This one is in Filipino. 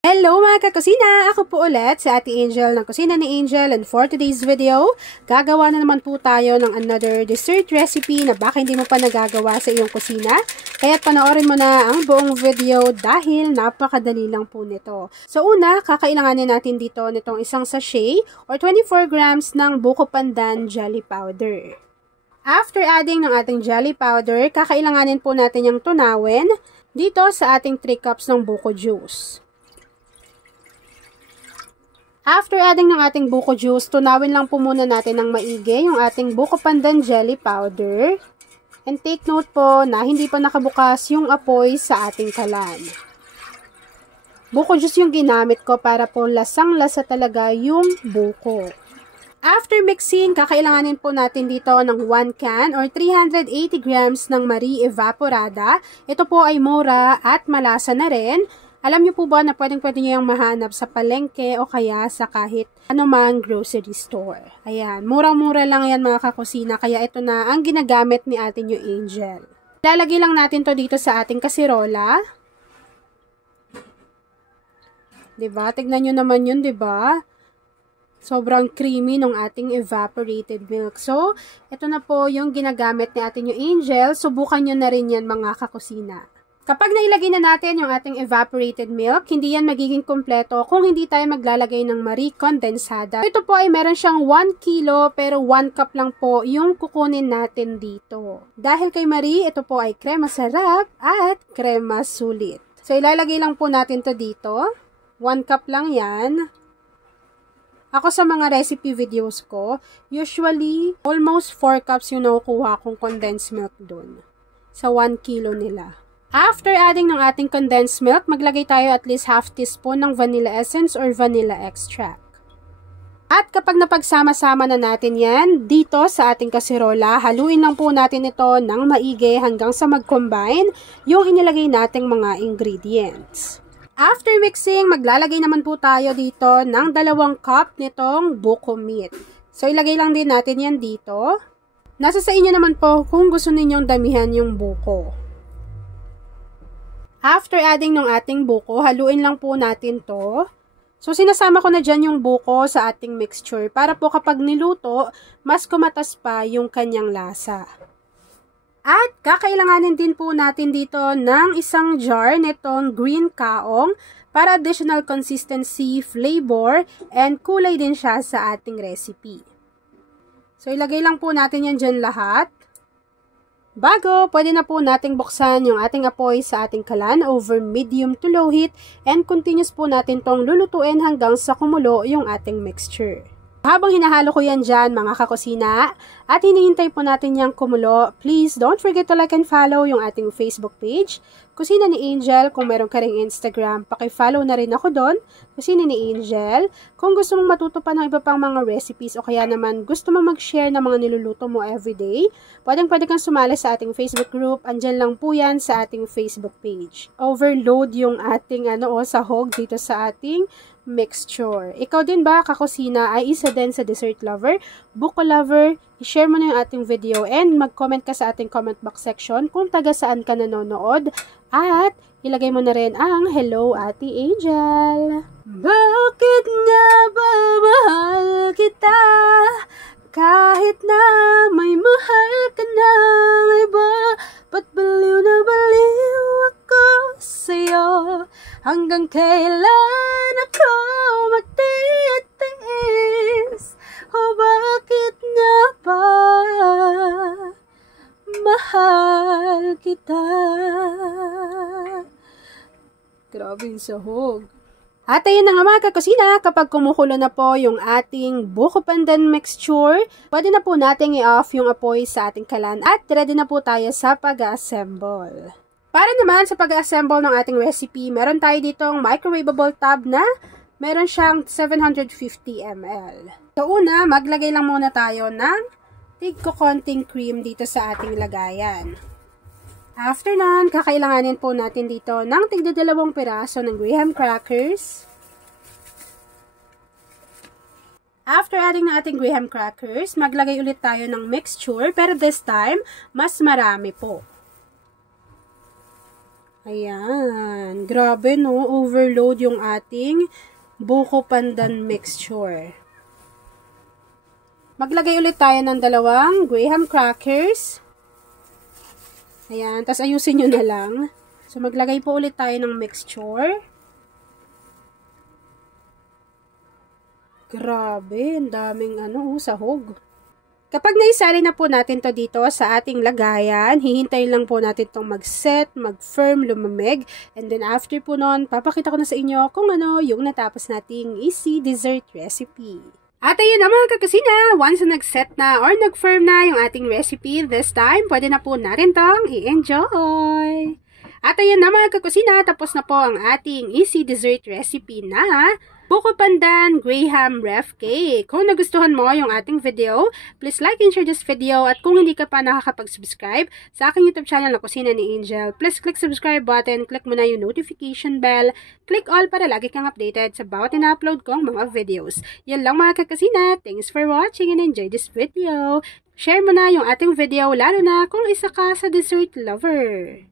Hello mga kakusina! Ako po ulit si Ate Angel ng Kusina ni Angel, and for today's video, gagawa na naman po tayo ng another dessert recipe na baka hindi mo pa nagagawa sa iyong kusina. Kaya panoorin mo na ang buong video dahil napakadali lang po nito. So una, kakailanganin natin dito nitong isang sachet or 24 grams ng buko pandan jelly powder. After adding ng ating jelly powder, kakailanganin po natin yung tunawin dito sa ating 3 cups ng buko juice. After adding ng ating buko juice, tunawin lang po muna natin ng maigi yung ating buko pandan jelly powder. And take note po na hindi pa nakabukas yung apoy sa ating kalan. Buko juice yung ginamit ko para po lasang-lasa talaga yung buko. After mixing, kakailanganin po natin dito ng 1 can or 380 grams ng Marie Evaporada. Ito po ay mura at malasa na rin. Alam niyo po ba na pwedeng-pwede niyo yung mahanap sa palengke o kaya sa kahit anumang grocery store. Ayan, murang-mura lang yan mga kakusina, kaya ito na ang ginagamit ni atin yung Angel. Lalagay lang natin to dito sa ating kasirola. Diba? Tignan nyo naman yun, diba? Sobrang creamy ng ating evaporated milk. So, ito na po yung ginagamit ni atin yung Angel. Subukan nyo na rin yan mga kakusina. Kapag nailagay na natin yung ating evaporated milk, hindi yan magiging kompleto kung hindi tayo maglalagay ng Marie Condensada. Ito po ay meron siyang 1 kilo pero 1 cup lang po yung kukunin natin dito. Dahil kay Marie, ito po ay krema sarap at krema sulit. So, ilalagay lang po natin to dito. 1 cup lang yan. Ako sa mga recipe videos ko, usually almost 4 cups yung nakukuha kong condensed milk dun. Sa 1 kilo nila. After adding ng ating condensed milk, maglagay tayo at least half teaspoon ng vanilla essence or vanilla extract. At kapag napagsama-sama na natin yan, dito sa ating kasirola, haluin lang po natin ito ng maigi hanggang sa mag-combine yung inilagay nating mga ingredients. After mixing, maglalagay naman po tayo dito ng 2 cup nitong buko meat. So, ilagay lang din natin yan dito. Nasa sa inyo naman po kung gusto ninyong damihan yung buko. After adding ng ating buko, haluin lang po natin to. So, sinasama ko na dyan yung buko sa ating mixture para po kapag niluto, mas kumatas pa yung kanyang lasa. At kakailanganin din po natin dito ng isang jar nitong green kaong para additional consistency, flavor, and kulay din siya sa ating recipe. So, ilagay lang po natin yan dyan lahat. Bago, pwede na po nating buksan yung ating apoy sa ating kalan over medium to low heat and continuous po natin tong lulutuin hanggang sa kumulo yung ating mixture. Habang hinahalo ko yan dyan mga kakusina at hinihintay po natin yung kumulo, please don't forget to like and follow yung ating Facebook page, Kusina ni Angel. Kung meron ka ring Instagram, paki-follow na rin ako doon, Kusina ni Angel. Kung gusto mong matuto pa ng iba pang mga recipes o kaya naman gusto mong mag-share ng mga niluluto mo everyday, pwede kang sumali sa ating Facebook group. Andyan lang po yan sa ating Facebook page. Overload yung ating sahog dito sa ating mixture. Ikaw din ba, kakusina, ay isa din sa dessert lover, buko lover? I-share mo na yung ating video and mag-comment ka sa ating comment box section kung taga saan ka nanonood at ilagay mo na rin ang Hello Ate Angel. Bakit nga ba mahal kita kahit na may mahal ka ng iba? Ba't baliw na baliw ako sa'yo? Hanggang kailan ako magtitiis? O bakit nga ba mahal kita? Grabing sahog. At ayun na nga mga kakusina, kapag kumukulo na po yung ating buko pandan mixture, pwede na po nating i-off yung apoy sa ating kalan at ready na po tayo sa pag-assemble. Para naman sa pag-assemble ng ating recipe, meron tayo ditong microwavable tub na meron siyang 750 ml. So una, maglagay lang muna tayo ng tig-konting cream dito sa ating lagayan. After nun, kakailanganin po natin dito ng tig-2 piraso ng graham crackers. After adding ng ating graham crackers, maglagay ulit tayo ng mixture pero this time, mas marami po. Ayan. Grabe, no? Overload yung ating buko pandan mixture. Maglagay ulit tayo ng 2 graham crackers. Ayan. Tapos ayusin nyo na lang. So, maglagay po ulit tayo ng mixture. Grabe. Ang daming sahog. Kapag naisali na po natin to dito sa ating lagayan, hihintayin lang po natin itong mag-set, mag-firm, lumamig. And then after po nun, papakita ko na sa inyo kung ano yung natapos nating easy dessert recipe. At ayun na mga kakusina, once na nag-set na or nag-firm na yung ating recipe, this time, pwede na po natin tong i-enjoy. At ayun na mga kakusina, tapos na po ang ating easy dessert recipe na buko pandan graham ref cake. Kung nagustuhan mo yung ating video, please like and share this video. At kung hindi ka pa nakakapag-subscribe sa aking YouTube channel na Kusina ni Angel, please click subscribe button, click mo na yung notification bell, click all para lagi kang updated sa bawat ina-upload kong mga videos. Yan lang mga kakusina. Thanks for watching and enjoy this video. Share mo na yung ating video lalo na kung isa ka sa dessert lover.